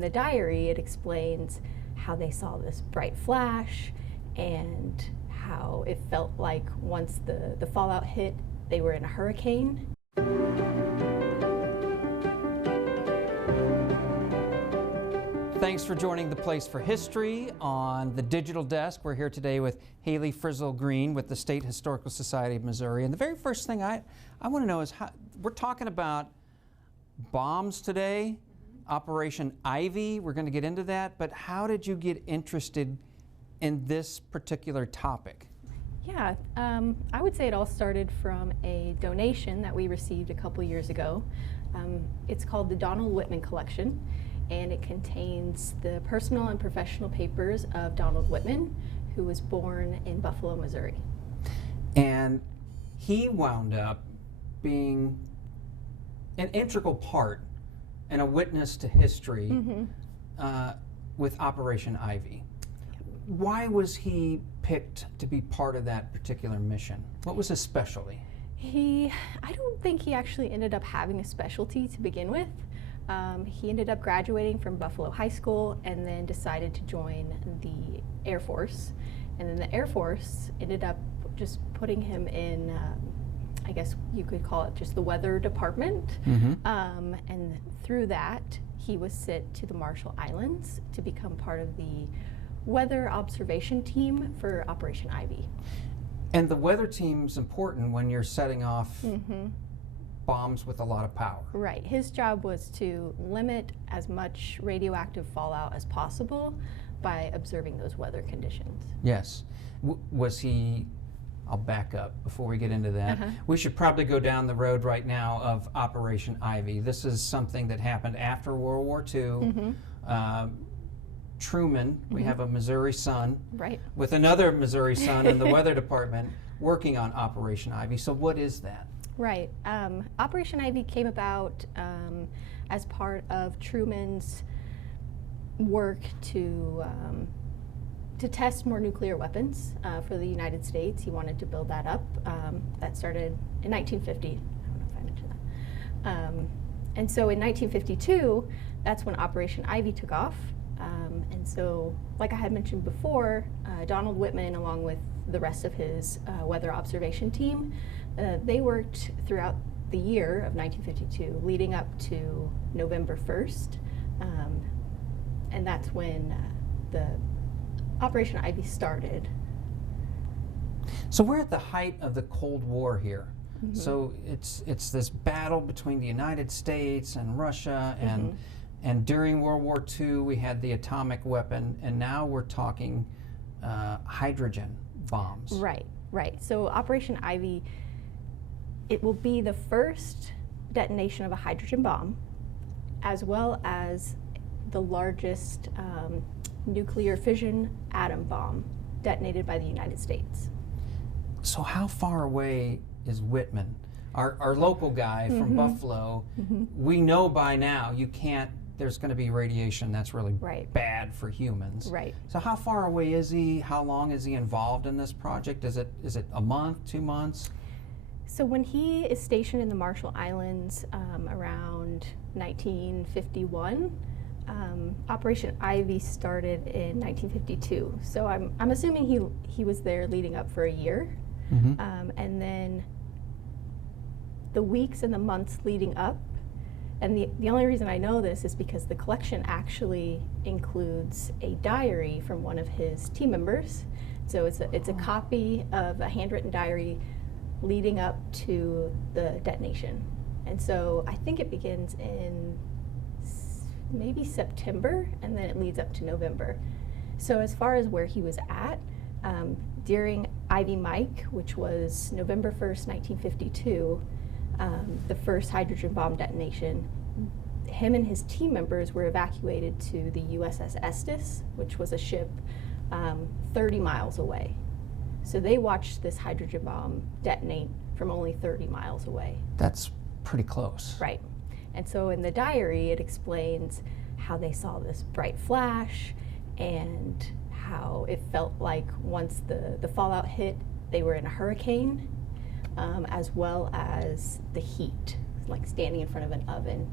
in the diary, it explains how they saw this bright flash and how it felt like once the fallout hit, they were in a hurricane. Thanks for joining The Place for History on the Digital Desk. We're here today with Haley Frizzell-Green with the State Historical Society of Missouri. And the very first thing I want to know is how we're talking about bombs today, Operation Ivy. We're going to get into that, but how did you get interested in this particular topic? Yeah, I would say it all started from a donation that we received a couple years ago. It's called the Donald Whitman Collection, and it contains the personal and professional papers of Donald Whitman, who was born in Buffalo, Missouri. And he wound up being an integral part and a witness to history with Operation Ivy. Why was he picked to be part of that particular mission? What was his specialty? I don't think he actually ended up having a specialty to begin with. He ended up graduating from Buffalo High School and then decided to join the Air Force. And then the Air Force ended up just putting him in, I guess you could call it just the weather department. And through that, he was sent to the Marshall Islands to become part of the weather observation team for Operation Ivy. And the weather team's important when you're setting off bombs with a lot of power. Right. His job was to limit as much radioactive fallout as possible by observing those weather conditions. Yes. Was he, I'll back up before we get into that. We should probably go down the road right now of Operation Ivy. This is something that happened after World War II. Truman, we have a Missouri son with another Missouri son in the weather department working on Operation Ivy. So what is that? Right. Operation Ivy came about as part of Truman's work to test more nuclear weapons for the United States. He wanted to build that up. That started in 1950. I don't know if I mentioned that. And so in 1952, that's when Operation Ivy took off. And so, like I had mentioned before, Donald Whitman, along with the rest of his weather observation team, they worked throughout the year of 1952, leading up to November 1st. And that's when the Operation Ivy started. So we're at the height of the Cold War here. So it's this battle between the United States and Russia, and during World War II we had the atomic weapon, and now we're talking hydrogen bombs. Right, right. So Operation Ivy, it will be the first detonation of a hydrogen bomb, as well as the largest nuclear fission atom bomb detonated by the United States. So how far away is Whitman? Our local guy from Buffalo, we know by now you can't, there's going to be radiation that's really bad for humans. Right. So how far away is he? How long is he involved in this project? Is it a month, 2 months? So when he is stationed in the Marshall Islands around 1951, Operation Ivy started in 1952. So I'm assuming he was there leading up for a year. And then the weeks and the months leading up, and the only reason I know this is because the collection actually includes a diary from one of his team members. So it's a copy of a handwritten diary leading up to the detonation. And so I think it begins in maybe September, and then it leads up to November. So as far as where he was at, during Ivy Mike, which was November 1st, 1952, the first hydrogen bomb detonation, him and his team members were evacuated to the USS Estes, which was a ship 30 miles away. So they watched this hydrogen bomb detonate from only 30 miles away. That's pretty close. Right. And so in the diary, it explains how they saw this bright flash and how it felt like once the fallout hit, they were in a hurricane, as well as the heat, like standing in front of an oven